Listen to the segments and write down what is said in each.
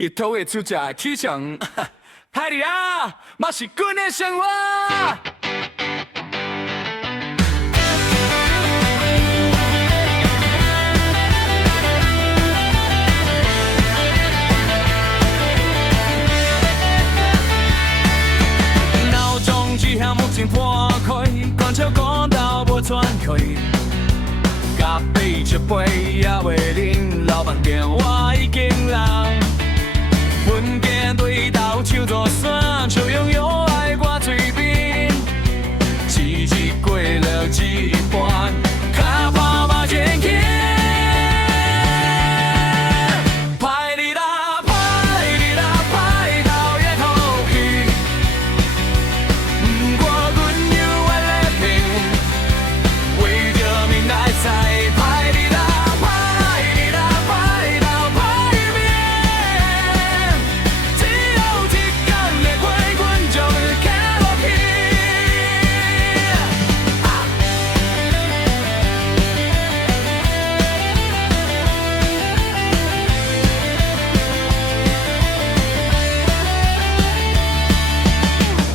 日头会出食起床，海里啊，嘛是阮的生活。闹钟只响目前半开，关笑讲到无喘气。咖啡一杯也未啉，老板电话已经人。阮家对头唱大伞，笑拥拥爱我嘴边，一日过了一半，脚步嘛前行。歹日啦，歹日啦，歹头也吐气。不过阮犹原咧拼，为着明仔载。歹日啦，歹日啦，歹头歹命。只要一天会过，阮就会行落去。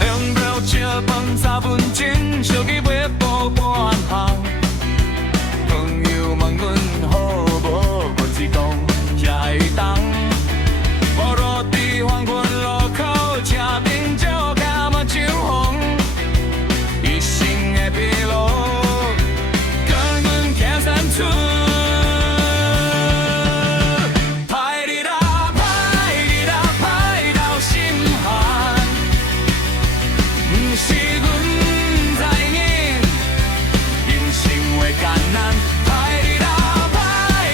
用不吃饭3分钟，手机要报半项。朋友问阮好无，我只讲也会当。无落地黄昏路口，车顶照脚嘛像风，一身的疲劳，跟阮行山出。歹日啦，歹日啦，歹到心寒，不是阮在硬，人生会艰难。歹日啦，歹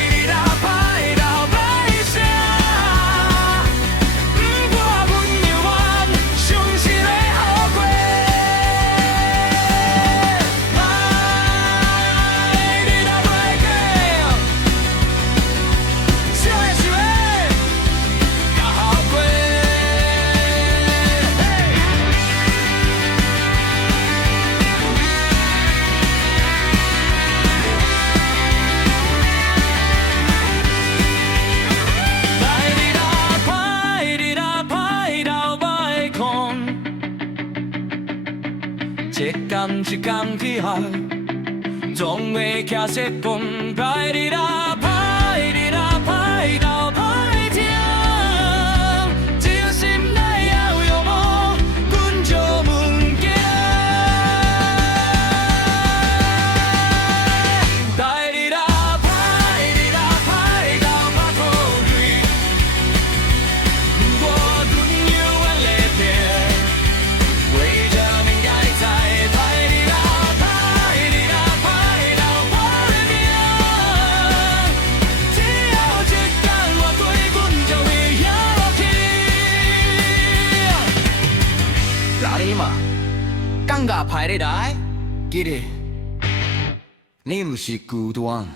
日啦，歹到歹声。不过阮犹原相信会好过。歹日啦，袂过，想的想的，也好过。歹日啦，歹日啦，歹到歹空，一天一天去学，总会骑雪棍。歹日啦，歹日啦，歹到歹听，只要心内还有仰望，阮就毋惊。歹日啦，歹日啦，歹到拍土蕊，不过阮犹原咧拼，为着明仔载。歹日啦，歹日啦，歹到歹命，只要一天我过，阮就会行落去。老你嘛，感觉歹日来，记得你毋是孤单。